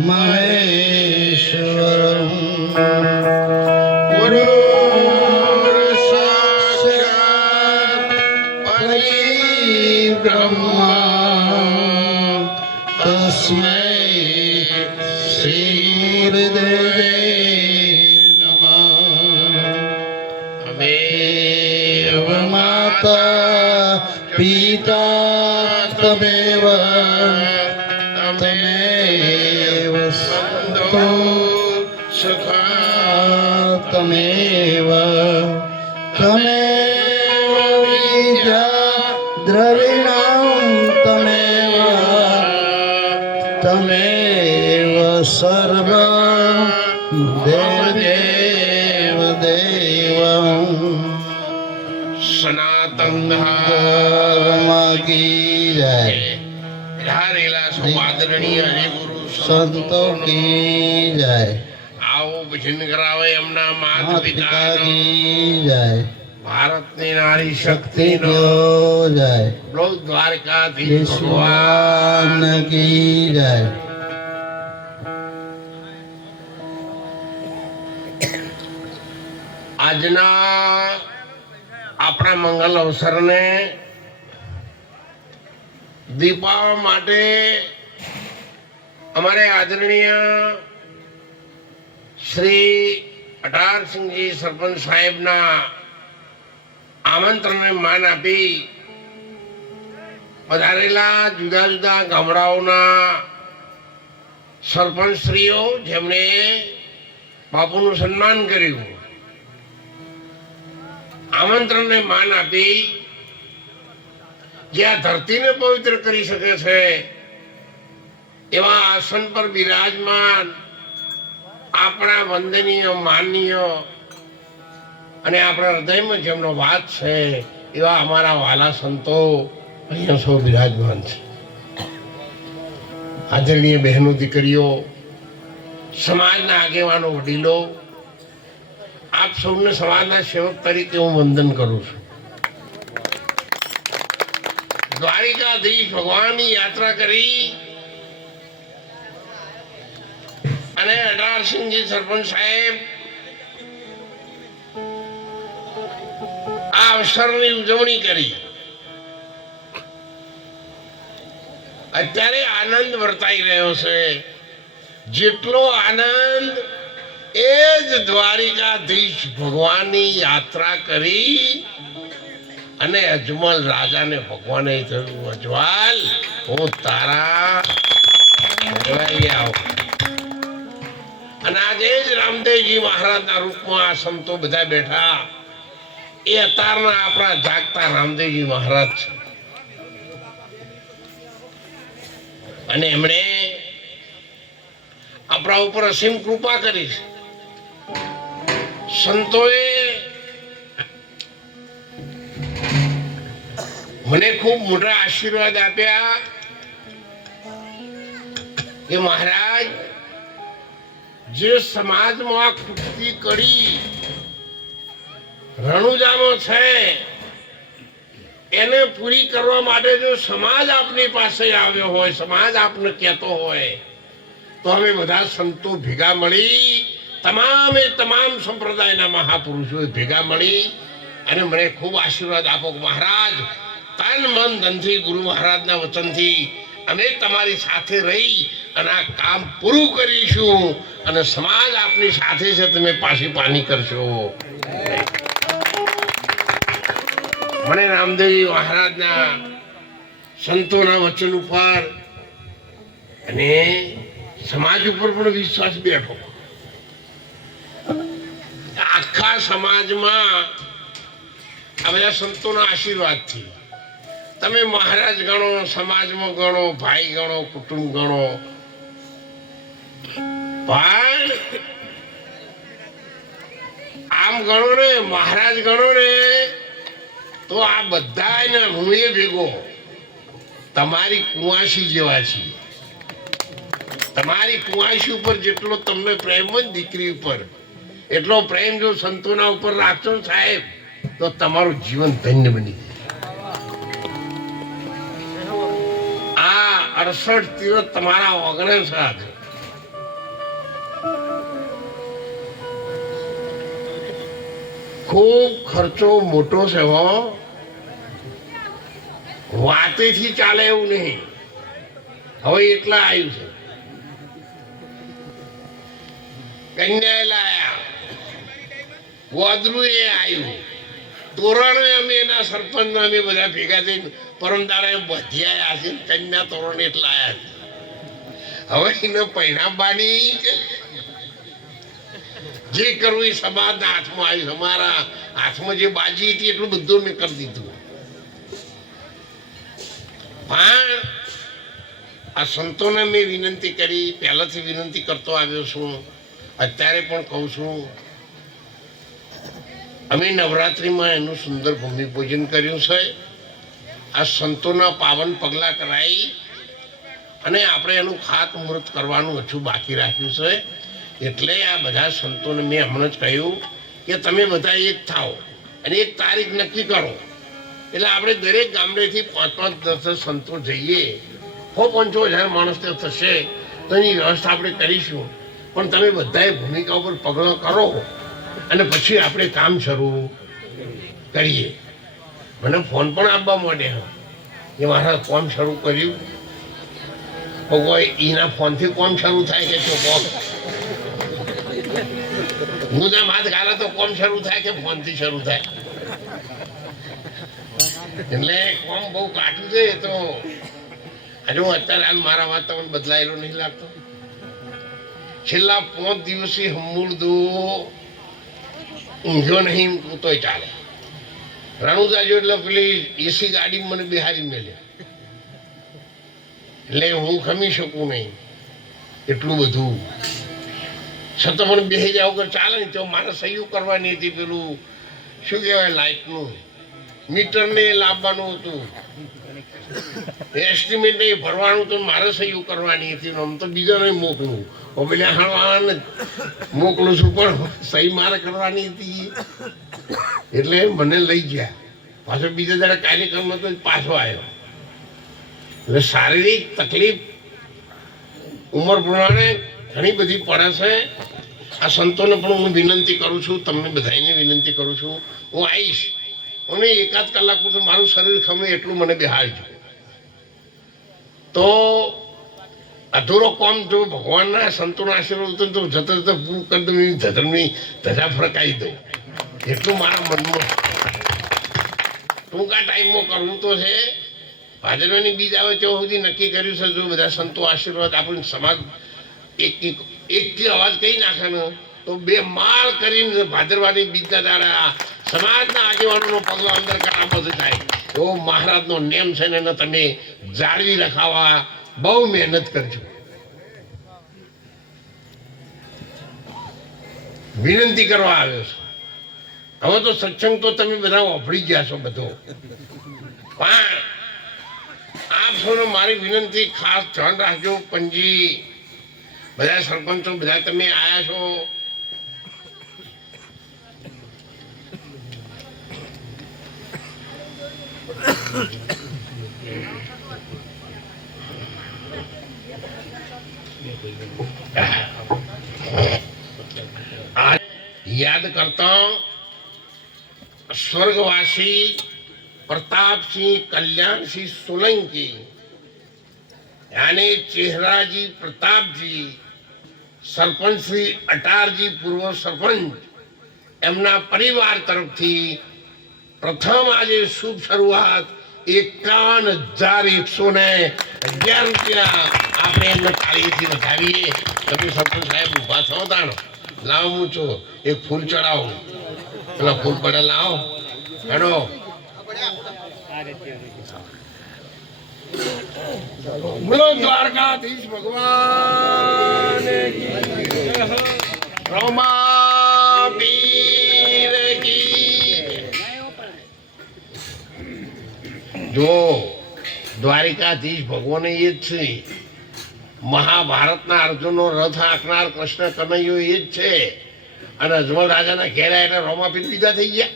महेश्वरं गुरु साक्षात् परिब्रह्मा तस्मै श्री गुरुदेवे नमः। तमेव माता पिता तमेव तमेव सन्तो सखा तमेव तमेव विद्या द्रविणं तमेव तमेव सर्वं देव देवं। सनातन धर्म की जय, आदरणीय हरिगुरु संतों की जय, आओ भजन करावे हमना माता माता पिता की जय, भारत ने नारी शक्ति शक्ति नो को जय, बोलो द्वारकाधीश भगवान भगवान की जय। આજના આપણા મંગલ અવસરને દીપાવવા માટે અમારે આદરણીય શ્રી અટારસિંહજી સરપંચ સાહેબના આમંત્રણને માન આપી પધારેલા જુદા જુદા ગામડાઓના સરપંચશ્રીઓ જેમણે બાપુનું સન્માન કર્યું, આમંત્રણને માન આપી જે આ ધરતીને પવિત્ર કરી શકે છે એવા આસન પર બિરાજમાન આપણા વંદનીય માનનીય અને આપણા હૃદયમાં જેમનો વાત છે એવા અમારા વાલા સંતો અહીંયા સૌ બિરાજમાન છે। આદરણીય બહેનો દીકરીઓ, સમાજના આગેવાનો વડીલો, આપ સૌને સમાજના સેવક તરીકે હું વંદન કરું છું। દ્વારિકાધીશ ભગવાનની યાત્રા કરી અને અટારસિંહજી સરપંચ સાહેબ આ અવસરની ઉજવણી કરી। અત્યારે આનંદ વર્તાઈ રહ્યો છે, જેટલો આનંદ એ જ દ્વારિકાધીશ ભગવાનની યાત્રા કરી અને અજમલ રાજાને ભગવાને કહ્યું, અજવાલ હું તારા આવ। અને આજે જ રામદેવજી મહારાજના રૂપમાં આ સંતો બધા બેઠા એ અત્યારના આપણા જાગતા રામદેવજી મહારાજ છે। અને એમણે આપણા ઉપર અસીમ કૃપા કરી છે। સંતોએ મને ખૂબ મોટા આશીર્વાદ આપ્યા કે મહારાજ જે સમાજમાં આ કૃતિ કરી રણુજામાં છે એને પૂરી કરવા માટે જો સમાજ આપની પાસે આવ્યો હોય, સમાજ આપને કહેતો હોય તો અમે બધા સંતો ભેગા મળી તમામે તમામ સંપ્રદાયના મહાપુરુષોએ ભેગા મળી અને મને ખૂબ આશીર્વાદ આપો કે મહારાજ તન મન ધનથી ગુરુ મહારાજના વચનથી અમે તમારી સાથે રહી અને આ કામ પૂરું કરીશું અને સમાજ આપની સાથે છે, તમે પાછી પાની કરશો। મને રામદેવજી મહારાજના સંતોના વચન ઉપર અને સમાજ ઉપર પણ વિશ્વાસ બેઠો। આખા સમાજમાં આ બધા સંતોના આશીર્વાદથી તમે મહારાજ ગણો, સમાજમાં ગણો, ભાઈ ગણો, કુટુંબ ગણો, પણ આમ ગણો ને મહારાજ ગણો ને તો આ બધાને હું એ ભેગો તમારી કુંવાસી જેવા છીએ। તમારી કુંવાસી ઉપર જેટલો તમને પ્રેમ હોય દીકરી ઉપર એટલો પ્રેમ જો સંતોના ઉપર રાખશો સાહેબ તો તમારું જીવન ધન્ય બની જાય। આ 68 દિવસ તમારા ઓગણે છે। ખૂબ ખર્ચો મોટો છે હો, વાતેથી ચાલે એવું નહીં. હવે એટલા આવ્યું છે, કન્યા લાયા, ગોદરું એ આવ્યું, તોરણ અમે એના સરપંચ અમે બધા ભેગા થઈને પરમદાડા બધ્યા છે, કન્યા તોરણ એટલા આવ્યા છે. હવે એને પૈણાબાની જે કરવું એ સમાજના હાથમાં આવ્યું. અમારા હાથમાં જે બાજી હતી એટલું બધું મેં કરી દીધું. પણ આ સંતોને મેં વિનંતી કરી, પહેલાથી વિનંતી કરતો આવ્યો છું, અત્યારે પણ કહું છું. અમે નવરાત્રિમાં એનું સુંદર ભૂમિપૂજન કર્યું છે. આ સંતોના પાવન પગલાં કરાવી અને આપણે એનું ખાતમુહૂર્ત કરવાનું હજુ બાકી રાખ્યું છે. એટલે આ બધા સંતોને મેં હમણાં જ કહ્યું કે તમે બધા એક થાઓ અને એક તારીખ નક્કી કરો. એટલે આપણે દરેક ગામડેથી 5-5, 10 સંતો જઈએ, 5,000 માણસ ત્યાં થશે તો એની વ્યવસ્થા આપણે કરીશું. પણ તમે બધાએ ભૂમિકા ઉપર પગલાં કરો અને પછી આપણે કામ શરૂ કરીએ. મને ફોન પણ આપવા માંડ્યા કે મારા કોમ શરૂ કર્યું. કોઈ એના ફોનથી કોમ શરૂ થાય કે કોમ હું ના માથ ગાલે તો કોમ શરૂ થાય કે ફોનથી શરૂ થાય. એટલે કોમ બહુ કાઠું છે. તો આજે હું અત્યારે હાલ મારા વાતાવરણ બદલાયેલો નહીં લાગતો. છેલ્લા 5 દિવસથી હમૂળદો ઊંઘ્યો નહીં તોય ચાલે. રણુજા જો એટલે પેલી એસી ગાડી મને બિહારી મેળ્યા એટલે હું ખમી શકું નહીં એટલું બધું. છતાં મને બેસી જાવ કે ચાલે ને તો મારે સહયોગ કરવાની હતી. પેલું શું કહેવાય લાઇટનું મીટરને લાવવાનું હતું, એસ્ટિમેટ નહીં ભરવાનું તો મારે સહયોગ કરવાની હતી. આમ તો બીજાને મોકલું, પેલા હળવાને મોકલું છું પણ સહી મારે કરવાની હતી. એટલે મને લઈ ગયા પાછો બીજા જરા કાર્યક્રમ હતો પાછો આવ્યો. એટલે શારીરિક તકલીફ ઉંમર પ્રમાણે ઘણી બધી પડે છે. આ સંતોને પણ હું વિનંતી કરું છું, તમને બધાને વિનંતી કરું છું, હું આવીશ અને 1-8 કલાક પૂરતું મારું શરીર ખમે એટલું મને બેહાડજો. તો અધૂરો કોમ જો ભગવાનના સંતોના આશીર્વાદ તો જતા જતા પૂરું કરી દઉં, ધર્મની ધજા ફરકાવી દઉં એટલું મારા મનમાં ટૂંકા ટાઈમમાં કરવું તો છે. ભાદરવાની બીજ આવે ત્યાં સુધી નક્કી કર્યું છે. જો બધા સંતો આશીર્વાદ આપણને સમાજ એકથી અવાજ કહી નાખે ને તો 2 માળ કરીને ભાદરવાની બીજના દાડા સમાજના આગેવાનોનો પગલો અંદર કરાવવો થાય. એવો મહારાજનો નેમ છે ને એને તમે જાળવી રખાવા બહુ મહેનત કરજો. વિનંતી કરવા આવ્યો છું. હવે તો સત્સંગ તો તમે બધા વાપરી ગયા છો બધો, પણ આપ સૌને મારી વિનંતી ખાસ ધ્યાન રાખજો. પંજી બધા સરપંચો બધા તમે આવ્યા છો. યાદ કરતા स्वर्गवासी प्रताप सिंह कल्याण सिंह सोलंकी यानी चेहरा जी प्रताप जी सरपंच श्री अटार जी पूर्व सरपंच एमना परिवार तरफ थी प्रथम आज शुभ शुरुआत 51,111 रुपया आपने ताळीथी વધાવીએ. તમે સરપંચ સાહેબ ઊભા છો તાણો લાવો મૂચો એક ફૂલ ચડાવો, પેલા ફૂલ પડે લાવો હેડો. બોલો દ્વારકાધીશ ભગવાન રમા પીર કી. જો દ્વારિકાધીશ ભગવાન એ જ છે. મહાભારતના અર્જુનનો રથ આંકનાર કૃષ્ણ કનૈયો એ જ છે. અને અજમલ રાજાના ઘેર એટલે રોમાપીર બીજા થઈ ગયા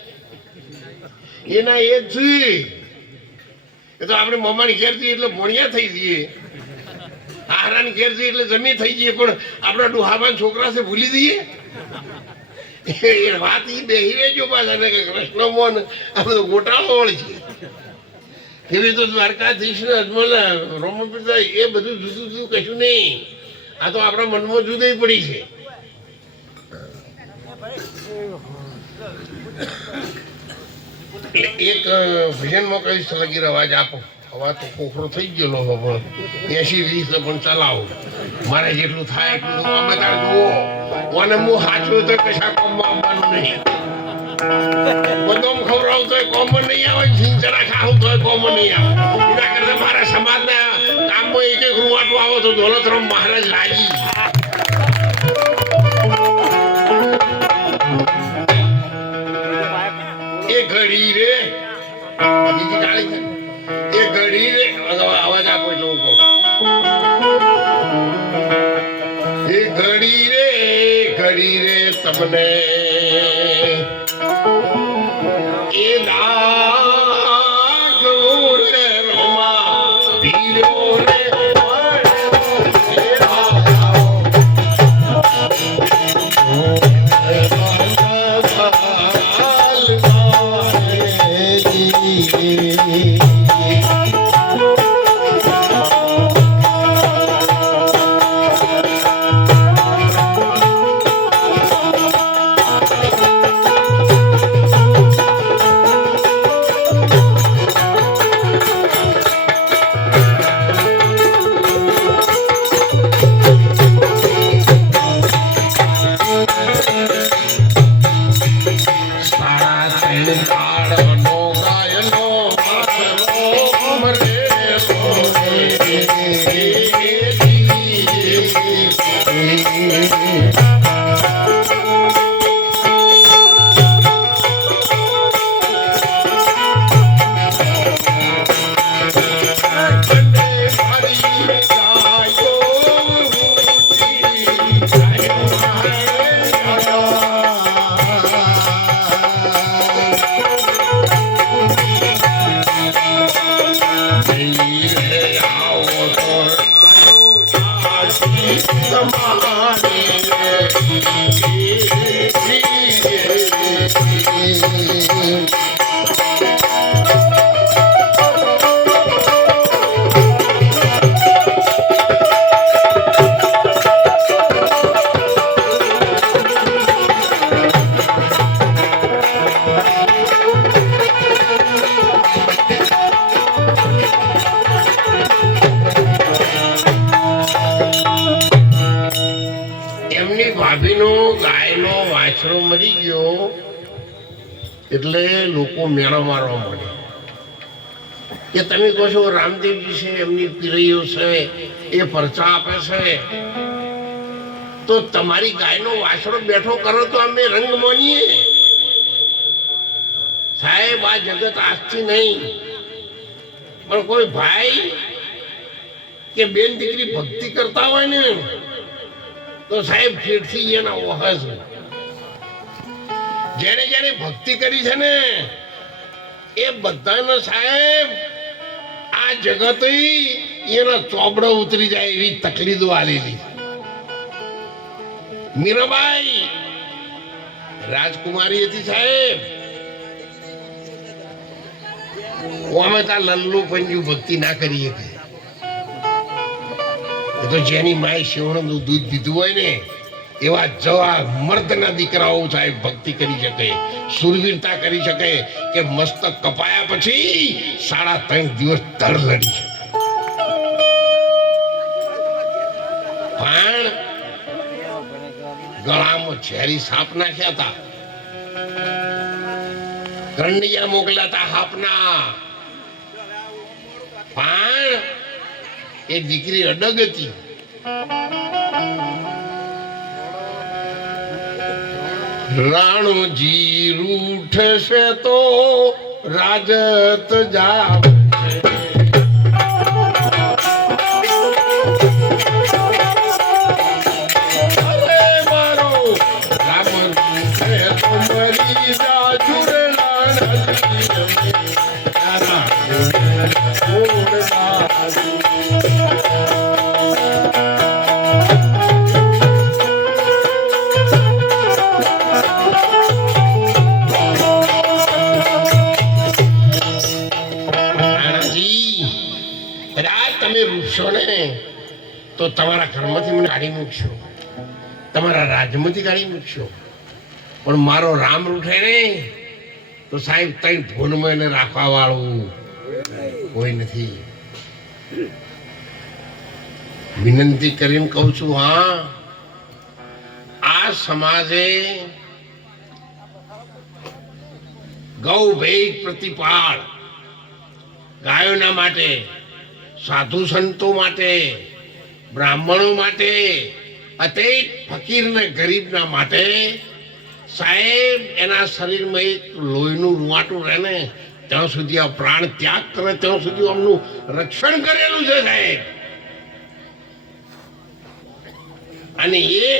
એના એ જ છે. એ તો આપણે મમ્માની ઘેર જઈએ એટલે ભોણિયા થઈ જઈએ, આહારાની ઘેર જઈએ એટલે જમી થઈ જઈએ, પણ આપણા ડુહાબાન છોકરા છે ભૂલી દઈએ. એ વાત ઈ બેહી રહેજો પાછા ને કે કૃષ્ણ મોહન આ બધો ગોટાળો વળ છે. એવી તો દ્વારકાધીશ ને અજમલ રોમપિતા એ બધું જુદું જુદું કશું નહીં. આ તો આપણા મનમાં જુદી પડી છે. એક ભજનમાં કહીશ લગી અવાજ આપો. હવા તો કોખરો થઈ ગયેલો પણ 80-20 પણ ચલાવો. મારે જેટલું થાય એટલું અમે તાર જુઓ. અને હું હાચું તો કશા કોમમાં આવવાનું નહીં. બદામ ખવડાવું તોય કોમન નહીં આવે, સિંચરા ખાવું તોય કોમન નહીં આવે. એના કરતા મારા સમાજના કામમાં એક રૂવાટું આવો તો દોલતરામ મહારાજ રાજી. એ ઘડી રે બીજી ગાળી છે. એ ઘડી રે અવાજ આપો એટલે હું કહું. એ ઘડી રે તમને એ દાગ રે રોમા ભીરો રે ભાભીનો ગાયનો વાછડો મરી ગયો એટલે લોકો મેળો મારવા માંડે કે તમે કહો છો રામદેવજી છે, એમની પીરૈયો છે, એ પરચા આપે છે, તો તમારી ગાયનો વાછડો બેઠો કરો તો અમે રંગ માનીએ. સાહેબ આ જગત આજથી નહીં, પણ કોઈ ભાઈ કે બેન દીકરી ભક્તિ કરતા હોય ને તો સાહેબ ફેરથી એના ઓહે છે. જેને જેને ભક્તિ કરી છે ને એ બધાને સાહેબ આ જગત એના ચોબડો ઉતરી જાય એવી તકલીફો આલેલી. મીરાબાઈ રાજકુમારી હતી સાહેબ. અમે ત્યાં લલ્લુ પંજુ ભક્તિ ના કરીએ. એ તો જેની માય શિવણનું દૂધ પીધું હોય ને એવા જવા મર્દના દીકરાઓ સાહેબ ભક્તિ કરી શકે, સુરવીરતા કરી શકે કે મસ્તક કપાયા પછી 3.5 દિવસ ધડ લડી શકે. પણ ગળામાં ઝેરી સાપ નાખ્યા હતા, કરણિયા મોકલ્યા હતા હાપના. પણ એ દીકરી અડગ હતી. રાણોજી રૂઠશે તો રાજત જાવ. અરે મારો રામ રૂઠે તો મરી જાજુ રે રાણજી. તો તમારા ઘરમાંથી મને કાઢી મૂકશો, તમારા રાજમાંથી કાઢી મૂકશો, પણ મારો રામ રૂઠે ને તો સાહેબ તઈ ભૂલમાં એને રાખવા વાળું કોઈ નથી. વિનંતી કરીને કહું છું, હા આ સમાજે ગૌ ભેટ પ્રતિપાળ ગાયોના માટે, સાધુ સંતો માટે, બ્રાહ્મણો માટે, અતે ફકીર ને ગરીબના માટે સાહેબ એના શરીરમાં એક લોહીનું રૂવાટું રહે ને ત્યાં સુધી આ પ્રાણ ત્યાગ કરે ત્યાં સુધી અમનું રક્ષણ કરેલું છે સાહેબ. અને એ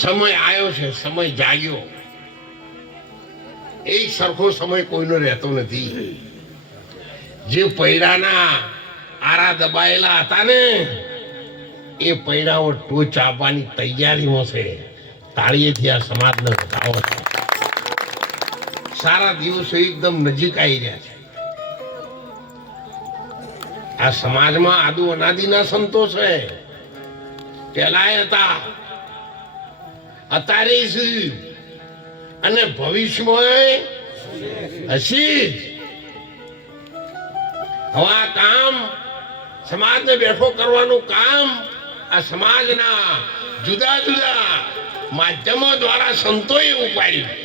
સમય આવ્યો છે, સમય જાગ્યો. એક સરખો સમય કોઈનો રહેતો નથી. જે પૈડાના આરા દબાયેલા હતા ને એ પૈડાઓ ટોચ આપવાની તૈયારીમાં છે. તાળીએથી આ સમાજને બતાવો છે. સારા દિવસો એકદમ નજીક આવી રહ્યા છે. આ સમાજમાં આદુ અનાદિના સંતો છે, પેલાય હતા, અત્યારે છે અને ભવિષ્યમાં હશે. હવે આ કામ સમાજને બેઠો કરવાનું કામ આ સમાજના જુદા જુદા માધ્યમો દ્વારા સંતોએ ઉપાડ્યું.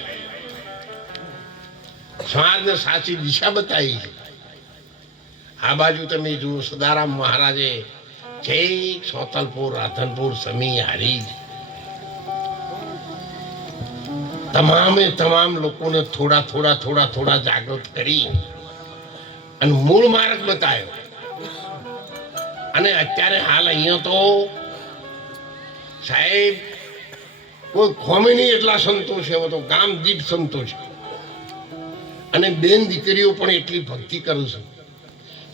સમાજને સાચી દિશા બતાવી. આ બાજુ તમે જુઓ, સદારામ મહારાજે છેક સોતલપુર, રાધનપુર, સમી, હારીજ તમામે તમામ લોકોને થોડા થોડા થોડા થોડા જાગૃત કરી અને મૂળ માર્ગ બતાવ્યો. અને અત્યારે હાલ અહીંયા તો સાહેબ કોઈ ખોમી નહીં એટલા સંતો છે. તો ગામ દીઠ સંતો છે. અને બેન દીકરીઓ પણ એટલી ભક્તિ કરું છું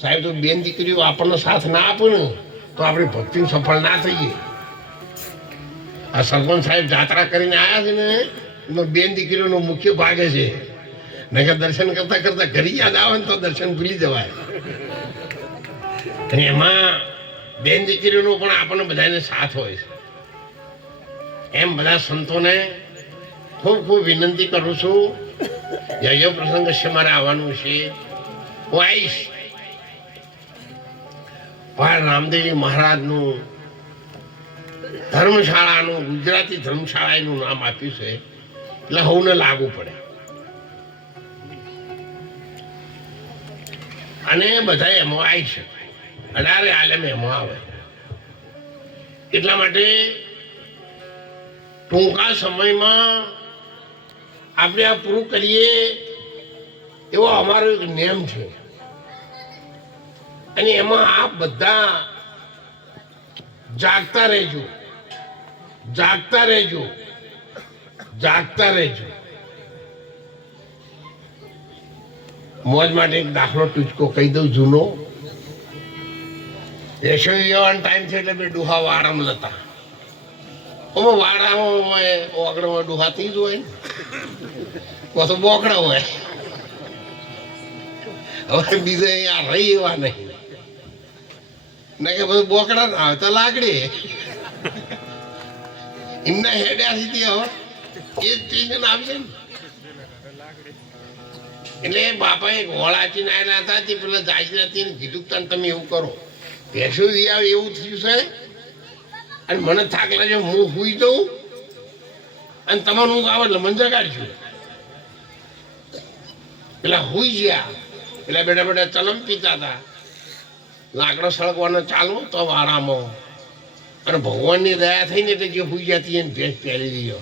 સાહેબ. તો બેન દીકરીઓ આપણને સાથ ના આપે ને તો આપણે ભક્તિ સફળ ના થઈએ. આ સરપંચ સાહેબ જાત્રા કરીને આવ્યા છે ને એમાં બેન દીકરીઓનો મુખ્ય ભાગે છે. નકર દર્શન કરતા કરતા ઘરે યાદ આવે ને તો દર્શન ભૂલી જવાય. અને એમાં બેન દીકરીઓનો પણ આપણને બધાને સાથ હોય છે. એમ બધા સંતોને ખૂબ ખૂબ વિનંતી કરું છું. યજ્ઞ પ્રસંગ છે, મારે આવવાનું છે, હું આવીશ. પણ રામદેવજી મહારાજનું ધર્મશાળાનું, ગુજરાતી ધર્મશાળાનું નામ આપ્યું છે એટલે હવને લાગુ પડે. અને બધા એમાં આવી શકે, 18 આલમ એમાં આવે. એટલા માટે ટૂંકા સમયમાં આપણે આ પૂરું કરીએ એવો અમારો એક નિયમ છે. અને એમાં આપ બધા જાગતા રહેજો, જાગતા રહેજો, જાગતા રહેજો. મોજ માટે એક દાખલો ટૂચકો કહી દઉં જૂનો. યશોઈ જવાનો ટાઈમ છે એટલે બે ડુહા વાડામાં જતા. વાડામાં હોય ઓગળમાં ડુહાતી જ હોય ને, તો બોકડા હોય. હવે બીજે અહીંયા રહી એવા નહીં ને કે બધું બોકડા ના આવે તો લાકડી એમના હેડ્યાથી હવે એ જ ટ્રેન આવશે ને. એટલે બાપા એક હોળાચી નાયેલા હતા તે પેલા જાય હતી ને કીધું તને તમે એવું કરો, ભેંસો આવે એવું થયું છે. અને મને થાક લાગે હું સુઈ દઉં અને તમારું ઊંઘ આવે એટલે મને જગાડશું. પેલા સુઈ ગયા. પેલા બેઠા બેઠા ચલમ પીતા હતા. લાકડો સળગવાનો ચાલુ તો વાળામાં. અને ભગવાનની દયા થઈને એટલે જે સુઈ જતી એને ભેંસ પહેરી દીધો.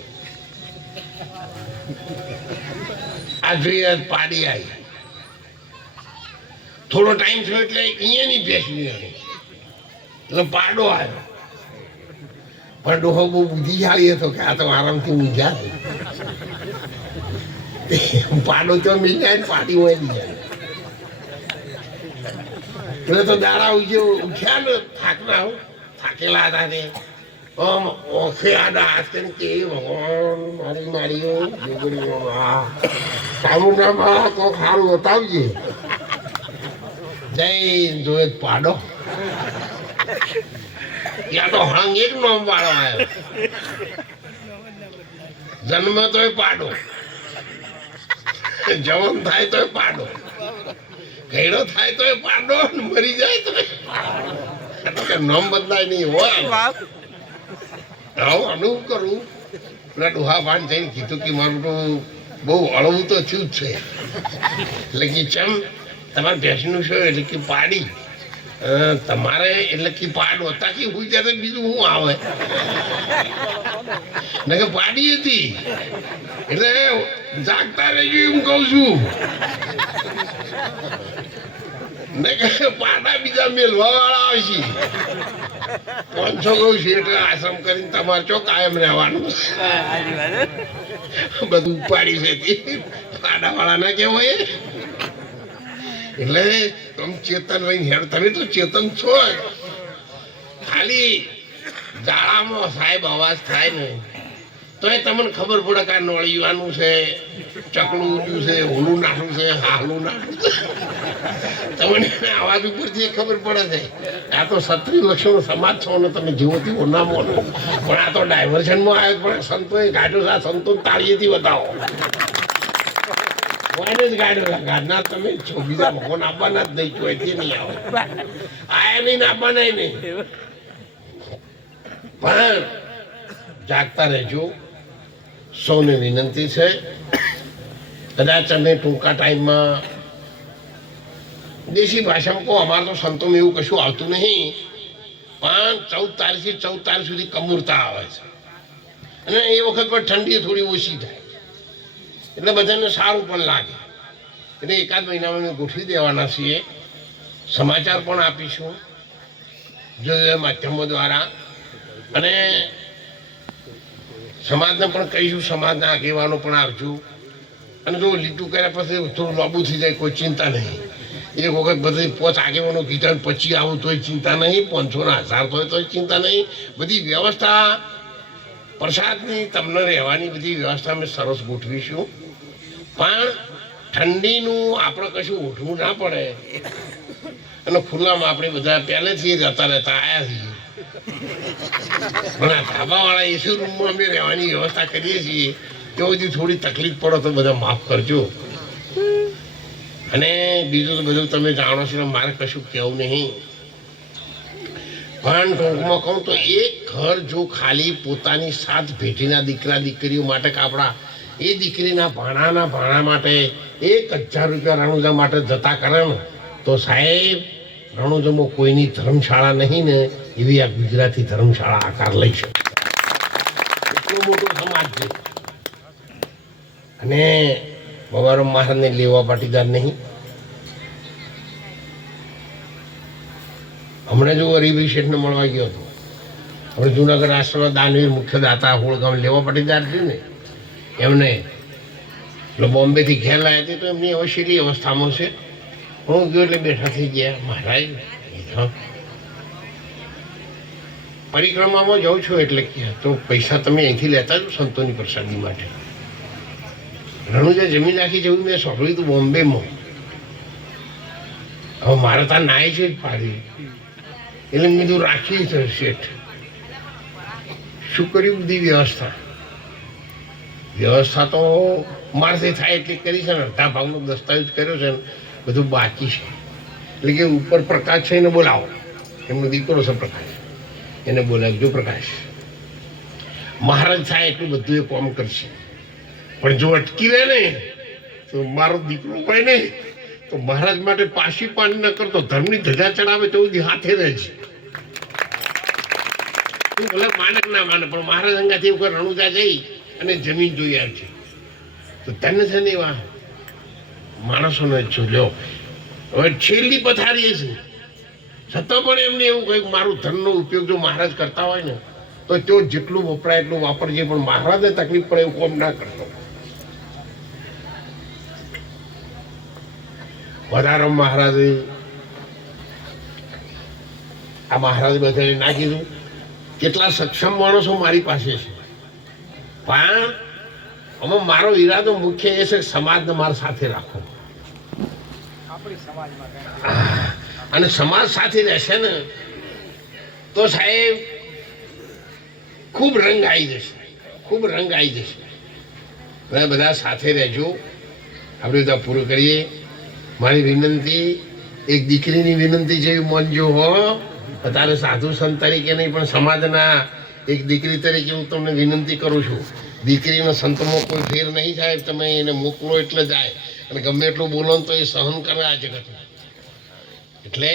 આ જોઈએ પાડી આવી. થોડો ટાઈમ થયો એટલે અહીંયાની ભેંસ નહીં આવી એટલે પાડો આવ્યો. પણ ડોહો બહુ બુદ્ધિશાળી હતો કે આ તો આરામથી ઊંઝા છે. પાડો તો મિલ જાય પાડી હોય જાય એટલે તો દાડા ઉઠ્યા ને થાકના થાકેલા હતા તે ઓખે આડા હાથ કરીને કે ભગવાન મારી મારીઓ સામુંડામાં કોક સારું બતાવજે. જય જોયે પાડો ત્યાં તો હંગ એક નોમ વાળો આવ્યો, જન્મ તોય પાડો, જવન થાય તોય પાડો, ઘેડો થાય તોય પાડો, ને મરી જાય તોય પાડો. નામ બદલાય નહીં હોય. આનું કરું પેલા ડોહા ભાન જઈને કીધું કે મારું તો બહુ અળવું તો થયું જ છે. એટલે કે ચમ તમારે ભેંસનું છે એટલે કે પાડી, તમારે એટલે કે પાડ હોતા કે હું ત્યારે બીજું શું આવે ને કે પાડી હતી એટલે જાગતા રહેજો એમ કઉ છું ને કે પાડા બીજા મેલવા વાળા આવશે. 500 કહું છું એટલે આશ્રમ કરીને તમારે ચો કાયમ રહેવાનું બધું ઉપાડી છે પાડા વાળા ના કેવાય. એટલે તમે ચેતન રહીને હેડ, તમે તો ચેતન છો. ખાલી જાળામાં સાહેબ અવાજ થાય ને તો એ તમને ખબર પડે કે આ નળિયાનું છે, ચકલું ઉડ્યું છે, હોલું નાઠું છે, હાલું નાઠું છે. તમને અવાજ ઉપરથી ખબર પડે છે. આ તો 36 લક્ષણો સમાજ છો ને તમે જીવો તેવો ના મોનો. પણ આ તો ડાયવર્ઝનમાં આવ્યો. પણ સંતોએ ગાઢો આ સંતો તાળીએથી બતાવો કોઈને જ ગાડો ગાડનાર તમે છો. બીજા ભગવાન આપવાના જ નહીં, ચોયથી નહીં આવે. આયા નહીં આપવાના નહીં. પણ જાગતા રહેજો. સૌને વિનંતી છે, કદાચ અમે ટૂંકા ટાઈમમાં દેશી ભાષામાં કહો, અમારે તો સંતોમાં એવું કશું આવતું નહીં. પણ 14 તારીખથી 14 તારીખ સુધી કમૂરતા આવે છે અને એ વખત પણ ઠંડી થોડી ઓછી થાય એટલે બધાને સારું પણ લાગે. એટલે એકાદ મહિનામાં અમે ગોઠવી દેવાના છીએ. સમાચાર પણ આપીશું જુદા માધ્યમો દ્વારા અને સમાજને પણ કહીશું. સમાજના આગેવાનો પણ આવજો. અને જો લીટું કર્યા પછી થોડું લાંબુ થઈ જાય કોઈ ચિંતા નહીં. એક વખત બધી 5 આગેવાનો કીધા પછી આવું તોય ચિંતા નહીં, 500 ના 1000 થાય તોય ચિંતા નહીં. બધી વ્યવસ્થા પ્રસાદની તમને રહેવાની બધી વ્યવસ્થા અમે સરસ ગોઠવીશું. પણ ઠંડીનું આપણે કશું ઉઠવું ના પડે અને ખુલ્લામાં આપણે બધા પહેલેથી રહેતા આવ્યા છીએ. પણ આ ધાબાવાળા એસી રૂમમાં અમે રહેવાની વ્યવસ્થા કરીએ છીએ. તો બધી થોડી તકલીફ પડે તો બધા માફ કરજો. અને બીજું તો બધું તમે જાણો છો, મારે કશું કહેવું નહીં. પણ ટૂંકમાં કહું તો એક ઘર જો ખાલી પોતાની 7 ભેટીના દીકરા દીકરીઓ માટે કાપડા, એ દીકરીના ભાણા માટે 1000 રૂપિયા રણુજા માટે જતા કરે ને તો સાહેબ રણુજામાં કોઈની ધર્મશાળા નહીં ને એવી આ ગુજરાતી ધર્મશાળા આકાર લઈ શકે. એટલો મોટો સમાજ છે. અને ભવારામ મહારાજને લેવા પાટીદાર નહીં. હમણાં જો હરિભાઈ શેઠને મળવા ગયો હતો. આપણે જુનાગઢ આશ્રમના દાનવીર મુખ્ય દાતા હોળગામ લેવા પાટીદાર છે ને એમને એટલે બોમ્બેથી ઘેર લાવ્યા હતી. તો એમની હવે શીલી અવસ્થામાં છે. હું ગયો એટલે બેઠા થઈ ગયા. મહારાજ પરિક્રમામાં જાઉં છું એટલે તો પૈસા તમે અહીંથી લેતા છો સંતોની પ્રસાદી માટે. રણુજા જમીન રાખી જવું મેં સાંભળ્યું હતું બોમ્બેમાં. હવે મારે ત્યાં નાય છે જ પાડી એટલે મેં કીધું રાખી છે શેઠ. શું કર્યું બધી વ્યવસ્થા તો મારથી થાય એટલી કરી છે ને. અડધા ભાગનો દસ્તાવેજ કર્યો છે ને બધું બાકી છે. એટલે કે ઉપર પ્રકાશ છે એને બોલાવો. એમનો દીકરો છે પ્રકાશ, એને બોલાવજો. પ્રકાશ મહારાજ થાય એટલું બધું એ કામ કરશે. પણ જો અટકી રહે ને તો મારો દીકરો હોય ને તો મહારાજ માટે પાછી પાણી ન કરતો ધર્મની ધજા ચડાવે તો હાથે રહે છે. ભલે માને ના માને પણ મહારાજ અંગાથી એવું રણુજા જઈ અને જમીન જોઈ આવશે તો તને છે ને એવા માણસોને જોયો. હવે છેલ્લી પથારી છે છતાં પણ એમને એવું કહ્યું મારું ધનનો ઉપયોગ જો મહારાજ કરતા હોય ને તો તેઓ જેટલું વપરાય એટલું વાપરજે, પણ મહારાજને તકલીફ પડે એવું કોમ ના કરતો. વધારો મહારાજે આ મહારાજ બધાને ના કીધું. કેટલા સક્ષમ માણસો મારી પાસે છે. પણ આમાં મારો ઈરાદો મુખ્ય એ છે સમાજને મારા સાથે રાખો. અને સમાજ સાથે રહેશે ને તો સાહેબ ખૂબ રંગ આવી જશે, ખૂબ રંગ આવી જશે. અને બધા સાથે રહેજો. આપણે બધા પૂરું કરીએ. મારી વિનંતી, એક દીકરીની વિનંતી છે, માનજો હો. તારે સાધુ સંત તરીકે નહીં પણ સમાજના એક દીકરી તરીકે હું તમને વિનંતી કરું છું. દીકરીના સંતમાં કોઈ ફેર નહીં સાહેબ. તમે એને મોકલો એટલે જાય, અને ગમે એટલું બોલો તો એ સહન કરે આ જગતમાં. એટલે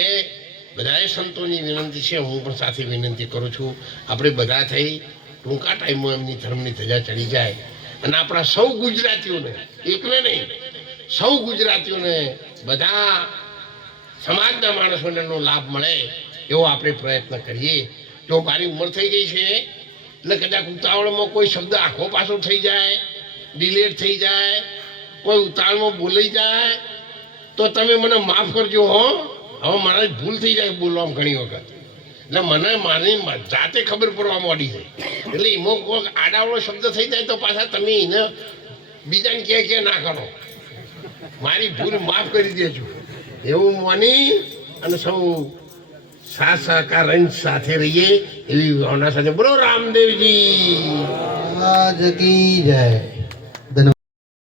બધાએ સંતોની વિનંતી છે, હું પણ સાથે વિનંતી કરું છું. આપણે બધા થઈ ટૂંકા ટાઈમમાં એમની ધર્મની ધજા ચડી જાય, અને આપણા સૌ ગુજરાતીઓને, એકને નહીં, સૌ ગુજરાતીઓને, બધા સમાજના માણસોને એનો લાભ મળે એવો આપણે પ્રયત્ન કરીએ. જો મારી ઉંમર થઈ ગઈ છે એટલે કદાચ ઉતાવળમાં કોઈ શબ્દ આખો પાછો થઈ જાય, ડિલેટ થઈ જાય, કોઈ ઉતાવળમાં બોલાઈ જાય તો તમે મને માફ કરજો હો. હવે મારી ભૂલ થઈ જાય બોલવામાં ઘણી વખત, એટલે મને મારી જાતે ખબર પડવા માંડી છે. એટલે એમાં કોઈ આડાવડો શબ્દ થઈ જાય તો પાછા તમે એને બીજાને કે ના કરો. મારી ભૂલ માફ કરી દેજો એવું માની અને સૌ સાથ સહકાર રહીને સાથે રહીએ એવી ભાવના સાથે. બોલો રામદેવજી આજ કી જય.